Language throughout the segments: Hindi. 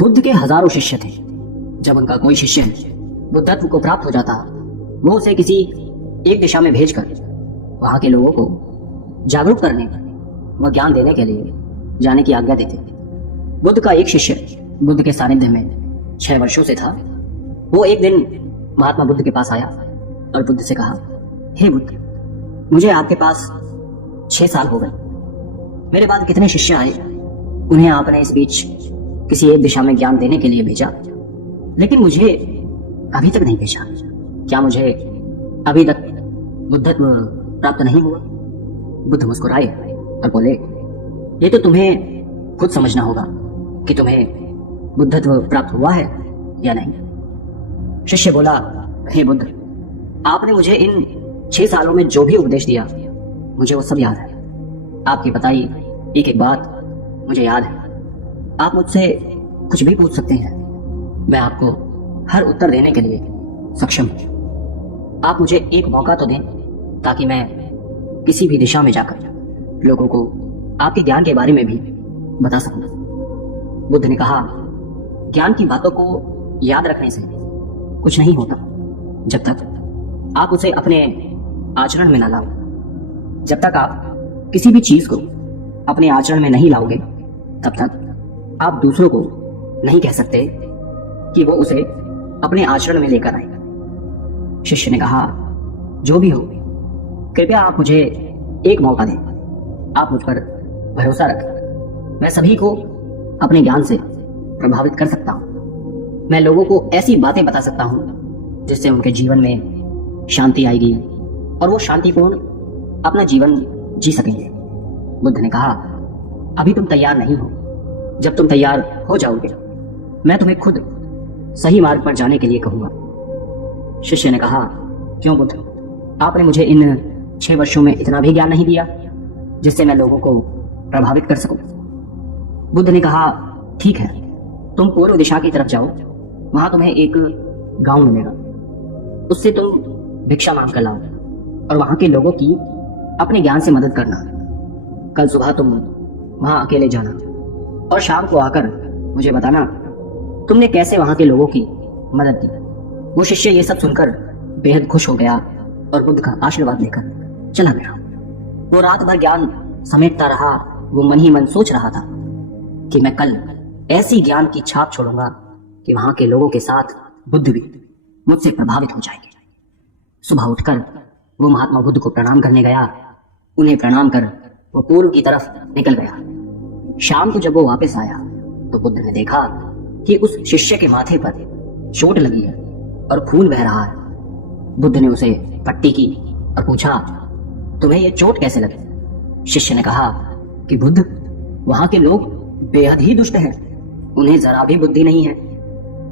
बुद्ध के हजारों शिष्य थे। जब उनका कोई शिष्य बुद्धत्व को प्राप्त हो जाता, वो उसे किसी एक दिशा में भेजकर वहां के लोगों को जागरूक करने व ज्ञान देने के लिए जाने की आज्ञा देते। बुद्ध का एक शिष्य बुद्ध के सानिध्य में 6 वर्षों से था। वो एक दिन महात्मा बुद्ध के पास आया और बुद्ध से कहा, हे बुद्ध, मुझे आपके पास 6 साल हो गए। मेरे बाद कितने शिष्य आए, उन्हें आपने इस बीच किसी एक दिशा में ज्ञान देने के लिए भेजा, लेकिन मुझे अभी तक नहीं भेजा। क्या मुझे अभी तक बुद्धत्व प्राप्त नहीं हुआ? बुद्ध मुस्कुराए और बोले, ये तो तुम्हें खुद समझना होगा कि तुम्हें बुद्धत्व प्राप्त हुआ है या नहीं। शिष्य बोला, हे बुद्ध, आपने मुझे इन 6 सालों में जो भी उपदेश दिया, मुझे वो सब याद है। आपकी बताई एक एक बात मुझे याद है। आप मुझसे कुछ भी पूछ सकते हैं, मैं आपको हर उत्तर देने के लिए सक्षम हूं। आप मुझे एक मौका तो दें ताकि मैं किसी भी दिशा में जाकर लोगों को आपके ज्ञान के बारे में भी बता सकूं। बुद्ध ने कहा, ज्ञान की बातों को याद रखने से कुछ नहीं होता जब तक आप उसे अपने आचरण में न लाओ। जब तक आप किसी भी चीज को अपने आचरण में नहीं लाओगे, तब तक आप दूसरों को नहीं कह सकते कि वो उसे अपने आचरण में लेकर आए। शिष्य ने कहा, जो भी हो, कृपया आप मुझे एक मौका दें। आप मुझ पर भरोसा रखें। मैं सभी को अपने ज्ञान से प्रभावित कर सकता हूं। मैं लोगों को ऐसी बातें बता सकता हूं जिससे उनके जीवन में शांति आएगी और वो शांतिपूर्ण अपना जीवन जी सकेंगे। बुद्ध ने कहा, अभी तुम तैयार नहीं हो। जब तुम तैयार हो जाओगे, मैं तुम्हें खुद सही मार्ग पर जाने के लिए कहूंगा। शिष्य ने कहा, क्यों बुद्ध, आपने मुझे इन 6 वर्षों में इतना भी ज्ञान नहीं दिया जिससे मैं लोगों को प्रभावित कर सकूं। बुद्ध ने कहा, ठीक है, तुम पूर्व दिशा की तरफ जाओ। वहां तुम्हें एक गांव मिलेगा, उससे तुम भिक्षा मांग कर लाओ और वहां के लोगों की अपने ज्ञान से मदद करना। कल सुबह तुम वहां अकेले जाना और शाम को आकर मुझे बताना तुमने कैसे वहां के लोगों की मदद दी। वो शिष्य ये सब सुनकर बेहद खुश हो गया और बुद्ध का आशीर्वाद लेकर चला गया। वो रात भर ज्ञान समेटता रहा। वो मन ही मन सोच रहा था कि मैं कल ऐसी ज्ञान की छाप छोड़ूंगा कि वहां के लोगों के साथ बुद्ध भी मुझसे प्रभावित हो जाएंगे। सुबह उठकर वो महात्मा बुद्ध को प्रणाम करने गया। उन्हें प्रणाम कर वो पूर्व की तरफ निकल गया। शाम को जब वो वापस आया तो बुद्ध ने देखा कि उस शिष्य के माथे पर चोट लगी है और खून बह रहा है। बुद्ध ने उसे पट्टी की और पूछा, तुम्हें ये चोट कैसे लगी? शिष्य ने कहा कि बुद्ध, वहां के लोग बेहद ही दुष्ट हैं, उन्हें जरा भी बुद्धि नहीं है।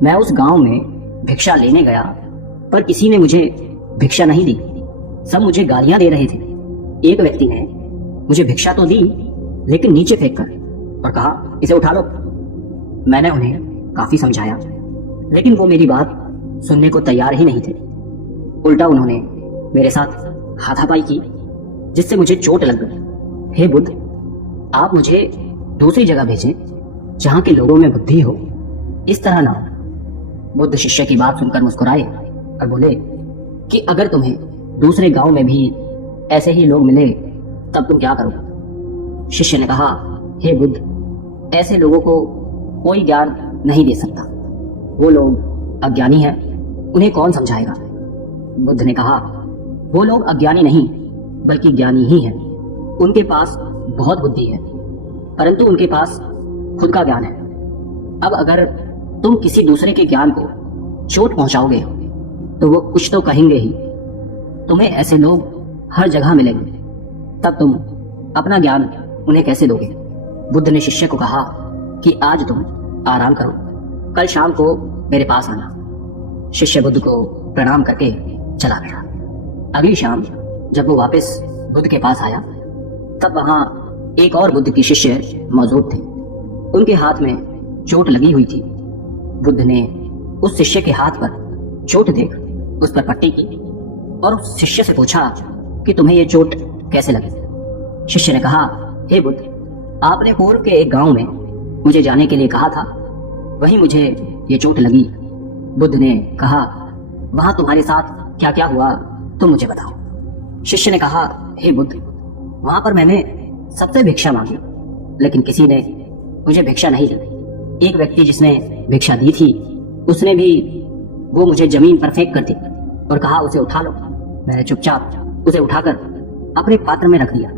मैं उस गांव में भिक्षा लेने गया पर किसी ने मुझे भिक्षा नहीं दी। सब मुझे गालियां दे रहे थे। एक व्यक्ति ने मुझे भिक्षा तो दी लेकिन नीचे फेंक कर और कहा, इसे उठा लो। मैंने उन्हें काफी समझाया लेकिन वो मेरी बात सुनने को तैयार ही नहीं थे। उल्टा उन्होंने मेरे साथ हाथापाई की जिससे मुझे चोट लग गई। हे बुद्ध, आप मुझे दूसरी जगह भेजें जहां के लोगों में बुद्धि हो, इस तरह ना हो। बुद्ध शिष्य की बात सुनकर मुस्कुराए और बोले कि अगर तुम्हें दूसरे गांव में भी ऐसे ही लोग मिले तब तुम क्या करोगे? शिष्य ने कहा, हे बुद्ध, ऐसे लोगों को कोई ज्ञान नहीं दे सकता। वो लोग अज्ञानी हैं, उन्हें कौन समझाएगा? बुद्ध ने कहा, वो लोग अज्ञानी नहीं बल्कि ज्ञानी ही हैं। उनके पास बहुत बुद्धि है परंतु उनके पास खुद का ज्ञान है। अब अगर तुम किसी दूसरे के ज्ञान को चोट पहुंचाओगे तो वो कुछ तो कहेंगे ही। तुम्हें ऐसे लोग हर जगह मिलेंगे, तब तुम अपना ज्ञान उन्हें कैसे दोगे? बुद्ध ने शिष्य को कहा कि आज तुम आराम करो, कल शाम को मेरे पास आना। शिष्य बुद्ध को प्रणाम करके चला गया। अगली शाम जब वो वापस बुद्ध के पास आया तब वहां एक और बुद्ध की शिष्य मौजूद थे। उनके हाथ में चोट लगी हुई थी। बुद्ध ने उस शिष्य के हाथ पर चोट देख उस पर पट्टी की और उस शिष्य से पूछा कि तुम्हें ये चोट कैसे लगी? शिष्य ने कहा, हे बुद्ध, आपने पूर्व के एक गांव में मुझे जाने के लिए कहा था वहीं मुझे ये चोट लगी। बुद्ध ने कहा, वहां तुम्हारे साथ क्या क्या हुआ तुम मुझे बताओ। शिष्य ने कहा, हे बुद्ध, वहां पर मैंने सबसे भिक्षा मांगी, लेकिन किसी ने मुझे भिक्षा नहीं दी। एक व्यक्ति जिसने भिक्षा दी थी उसने भी वो मुझे जमीन पर फेंक कर दी और कहा, उसे उठा लो। मैंने चुपचाप उसे उठाकर अपने पात्र में रख दिया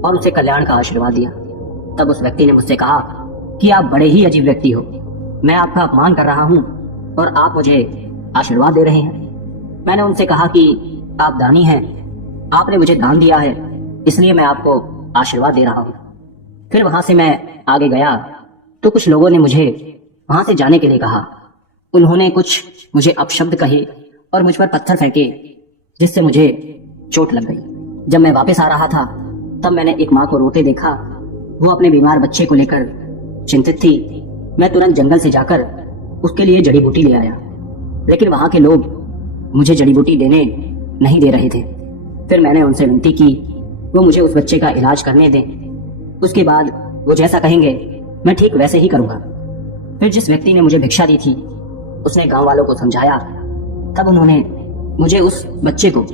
और उसे कल्याण का आशीर्वाद दिया। तब उस व्यक्ति ने मुझसे कहा कि आप बड़े ही अजीब व्यक्ति हो, मैं आपका अपमान कर रहा हूं और आप मुझे आशीर्वाद दे रहे हैं। मैंने उनसे कहा कि आप दानी हैं, आपने मुझे दान दिया है, इसलिए मैं आपको आशीर्वाद दे रहा हूं। फिर वहां से मैं आगे गया तो कुछ लोगों ने मुझे वहां से जाने के लिए कहा। उन्होंने कुछ मुझे अपशब्द कहे और मुझ पर पत्थर फेंके, जिससे मुझे चोट लग गई। जब मैं वापस आ रहा था तब मैंने एक माँ को रोते देखा। वो अपने बीमार बच्चे को लेकर चिंतित थी। मैं तुरंत जंगल से जाकर उसके लिए जड़ी बूटी ले आया, लेकिन वहां के लोग मुझे जड़ी बूटी देने नहीं दे रहे थे। फिर मैंने उनसे विनती की वो मुझे उस बच्चे का इलाज करने दें। उसके बाद वो जैसा कहेंगे मैं ठीक वैसे ही करूंगा। फिर जिस व्यक्ति ने मुझे भिक्षा दी थी उसने गांव वालों को समझाया। तब उन्होंने मुझे उस बच्चे को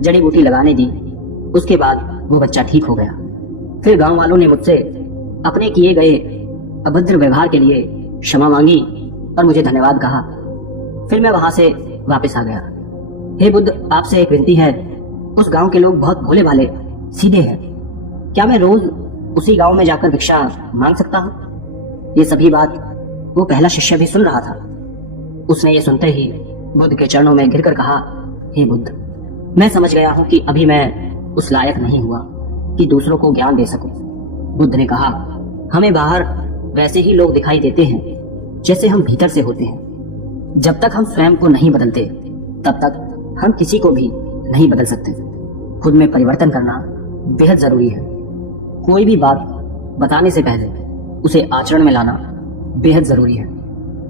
जड़ी बूटी लगाने दी। उसके बाद वो बच्चा ठीक हो गया। फिर गांव वालों ने मुझसे अपने किए गए अभद्र व्यवहार के लिए क्षमा मांगी और मुझे धन्यवाद कहा। फिर मैं वहां से वापस आ गया। हे बुद्ध, आपसे एक विनती है। उस गांव के लोग बहुत भोले भाले सीधे हैं। क्या मैं रोज उसी गांव में जाकर भिक्षा मांग सकता हूँ? ये सभी बात वो पहला शिष्य भी सुन रहा था। उसने ये सुनते ही बुद्ध के चरणों में गिरकर कहा, हे बुद्ध, मैं समझ गया हूँ कि अभी मैं उस लायक नहीं हुआ कि दूसरों को ज्ञान दे सकूं। बुद्ध ने कहा, हमें बाहर वैसे ही लोग दिखाई देते हैं जैसे हम भीतर से होते हैं। जब तक हम स्वयं को नहीं बदलते तब तक हम किसी को भी नहीं बदल सकते। खुद में परिवर्तन करना बेहद जरूरी है। कोई भी बात बताने से पहले उसे आचरण में लाना बेहद जरूरी है,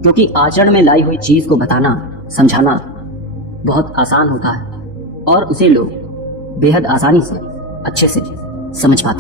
क्योंकि आचरण में लाई हुई चीज को बताना, समझाना बहुत आसान होता है और उसे लोग बेहद आसानी से अच्छे से समझ पाते हैं।